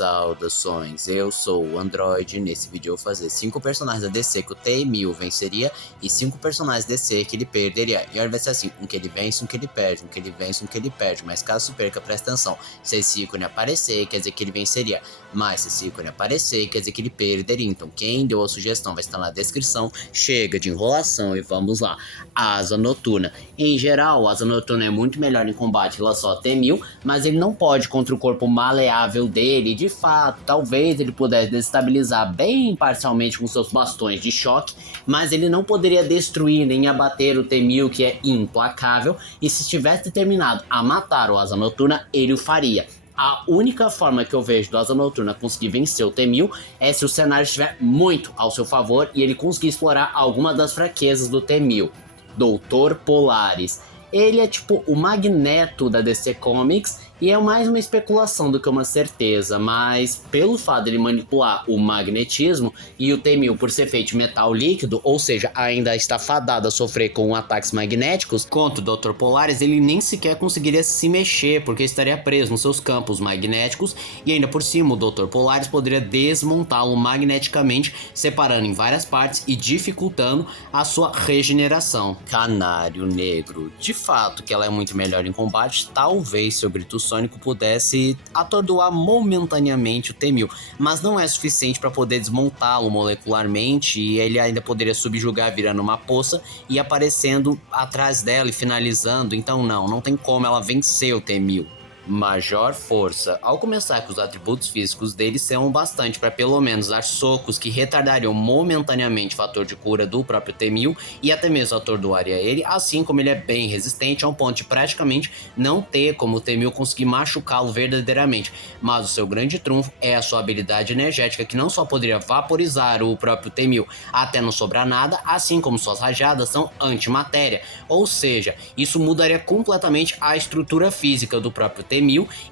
Saudações, eu sou o Android. Nesse vídeo eu vou fazer 5 personagens da DC que o T-1000 venceria e 5 personagens DC que ele perderia. E olha, vai ser assim, um que ele vence, um que ele perde, um que ele vence, um que ele perde. Mas caso perca, presta atenção, se esse ícone aparecer, quer dizer que ele venceria. Mas se esse ícone aparecer, quer dizer que ele perderia. Então quem deu a sugestão vai estar na descrição. Chega de enrolação e vamos lá. Asa Noturna. Em geral, a Asa Noturna é muito melhor em combate em relação ao T-1000, mas ele não pode contra o corpo maleável dele. De fato, talvez ele pudesse desestabilizar bem parcialmente com seus bastões de choque, mas ele não poderia destruir nem abater o T-1000, que é implacável, e se estivesse determinado a matar o Asa Noturna, ele o faria. A única forma que eu vejo do Asa Noturna conseguir vencer o T-1000 é se o cenário estiver muito ao seu favor e ele conseguir explorar alguma das fraquezas do T-1000. Doutor Polaris. Ele é tipo o Magneto da DC Comics e é mais uma especulação do que uma certeza, mas pelo fato de ele manipular o magnetismo e o T-1000 por ser feito de metal líquido, ou seja, ainda está fadado a sofrer com ataques magnéticos, contra o Dr. Polaris ele nem sequer conseguiria se mexer, porque estaria preso nos seus campos magnéticos e ainda por cima o Dr. Polaris poderia desmontá-lo magneticamente, separando em várias partes e dificultando a sua regeneração. Canário Negro. De fato que ela é muito melhor em combate, talvez seu grito sônico pudesse atordoar momentaneamente o T-1000, mas não é suficiente para poder desmontá-lo molecularmente, e ele ainda poderia subjugar virando uma poça e aparecendo atrás dela e finalizando. Então não tem como ela vencer o T-1000. Major Força. Ao começar que os atributos físicos dele são bastante para pelo menos dar socos que retardariam momentaneamente o fator de cura do próprio T-1000 e até mesmo atordoaria ele, assim como ele é bem resistente ao ponto de praticamente não ter como o T-1000 conseguir machucá-lo verdadeiramente. Mas o seu grande trunfo é a sua habilidade energética, que não só poderia vaporizar o próprio T-1000 até não sobrar nada, assim como suas rajadas são antimatéria, ou seja, isso mudaria completamente a estrutura física do próprio T-1000,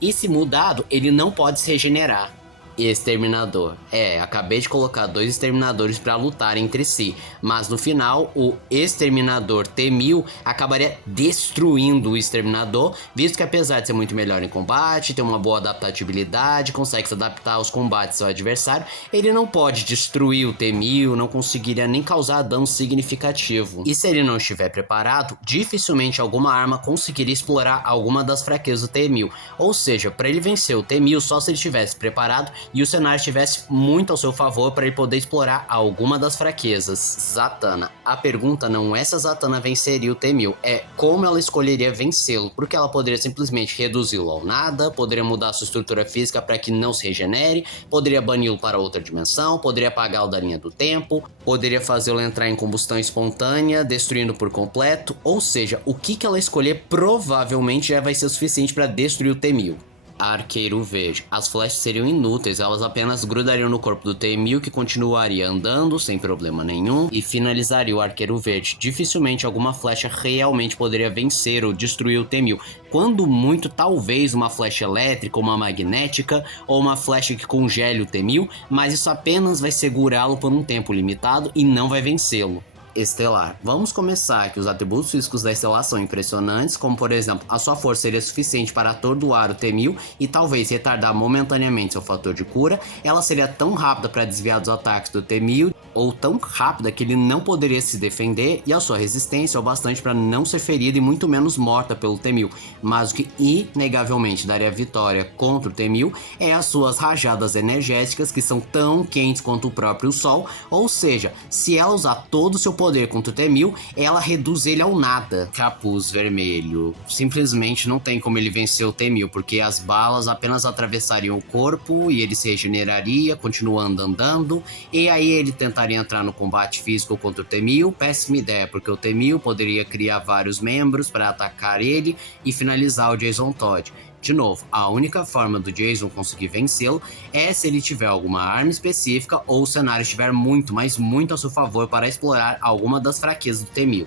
e se mudado, ele não pode se regenerar. Exterminador. Acabei de colocar dois exterminadores para lutar entre si, mas no final o exterminador T-1000 acabaria destruindo o exterminador, visto que apesar de ser muito melhor em combate, ter uma boa adaptabilidade, consegue se adaptar aos combates do seu adversário, ele não pode destruir o T-1000, não conseguiria nem causar dano significativo. E se ele não estiver preparado, dificilmente alguma arma conseguiria explorar alguma das fraquezas do T-1000, ou seja, para ele vencer o T-1000 só se ele estivesse preparado e o cenário estivesse muito ao seu favor para ele poder explorar alguma das fraquezas. Zatanna. A pergunta não é se a Zatanna venceria o T-1000, é como ela escolheria vencê-lo, porque ela poderia simplesmente reduzi-lo ao nada, poderia mudar sua estrutura física para que não se regenere, poderia bani-lo para outra dimensão, poderia apagá-lo da linha do tempo, poderia fazê-lo entrar em combustão espontânea, destruindo por completo, ou seja, o que ela escolher provavelmente já vai ser suficiente para destruir o T-1000. Arqueiro Verde. As flechas seriam inúteis, elas apenas grudariam no corpo do T-1000, que continuaria andando sem problema nenhum e finalizaria o Arqueiro Verde. Dificilmente alguma flecha realmente poderia vencer ou destruir o T-1000. Quando muito, talvez uma flecha elétrica, uma magnética ou uma flecha que congele o T-1000, mas isso apenas vai segurá-lo por um tempo limitado e não vai vencê-lo. Estelar. Vamos começar que os atributos físicos da Estelar são impressionantes, como por exemplo, a sua força seria suficiente para atordoar o T-1000 e talvez retardar momentaneamente seu fator de cura. Ela seria tão rápida para desviar dos ataques do T-1000, ou tão rápida que ele não poderia se defender, e a sua resistência é o bastante para não ser ferida e muito menos morta pelo T-1000. Mas o que inegavelmente daria vitória contra o T-1000 é as suas rajadas energéticas, que são tão quentes quanto o próprio Sol, ou seja, se ela usar todo o seu poder contra o T-1000, ela reduz ele ao nada. Capuz Vermelho. Simplesmente não tem como ele vencer o T-1000, porque as balas apenas atravessariam o corpo e ele se regeneraria, continuando andando, e aí ele tentaria entrar no combate físico contra o T-1000. Péssima ideia, porque o T-1000 poderia criar vários membros para atacar ele e finalizar o Jason Todd. De novo, a única forma do Jason conseguir vencê-lo é se ele tiver alguma arma específica ou o cenário estiver muito, mas muito a seu favor para explorar alguma das fraquezas do T-1000.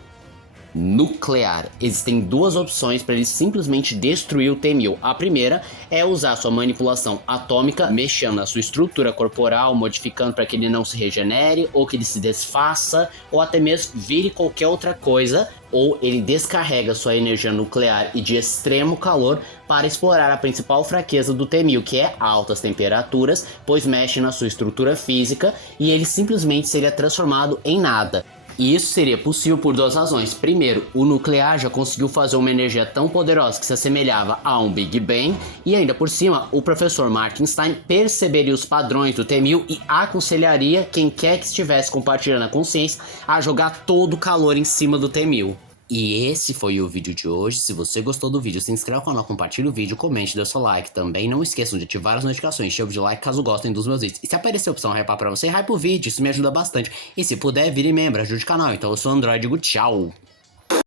nuclear. Existem duas opções para ele simplesmente destruir o T-1000. A primeira é usar sua manipulação atômica, mexendo na sua estrutura corporal, modificando para que ele não se regenere, ou que ele se desfaça, ou até mesmo vire qualquer outra coisa, ou ele descarrega sua energia nuclear e de extremo calor para explorar a principal fraqueza do T-1000, que é altas temperaturas, pois mexe na sua estrutura física e ele simplesmente seria transformado em nada. E isso seria possível por duas razões. Primeiro, o nuclear já conseguiu fazer uma energia tão poderosa que se assemelhava a um Big Bang, e ainda por cima, o professor Mark Einstein perceberia os padrões do T-1000 e aconselharia quem quer que estivesse compartilhando a consciência a jogar todo o calor em cima do T-1000. E esse foi o vídeo de hoje. Se você gostou do vídeo, se inscreva no canal, compartilhe o vídeo, comente, dê seu like. Também não esqueçam de ativar as notificações, chave de like caso gostem dos meus vídeos. E se aparecer a opção hypar pra você, hype o vídeo, isso me ajuda bastante. E se puder, vire membro, ajude o canal. Então eu sou o Android, digo tchau!